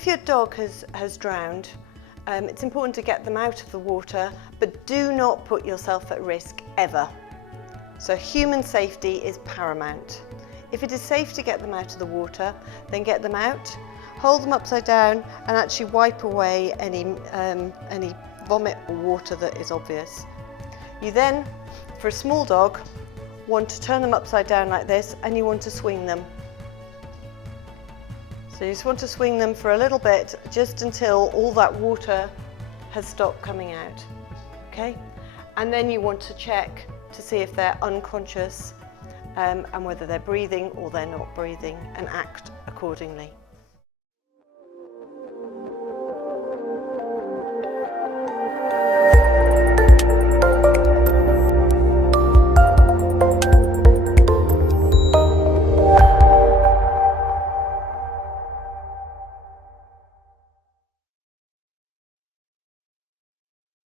If your dog has drowned, it's important to get them out of the water, but do not put yourself at risk ever. So human safety is paramount. If it is safe to get them out of the water, then get them out, hold them upside down and actually wipe away any vomit or water that is obvious. You then, for a small dog, want to turn them upside down like this and you want to swing them. So you just want to swing them for a little bit, just until all that water has stopped coming out, okay? And then you want to check to see if they're unconscious and whether they're breathing or they're not breathing, and act accordingly.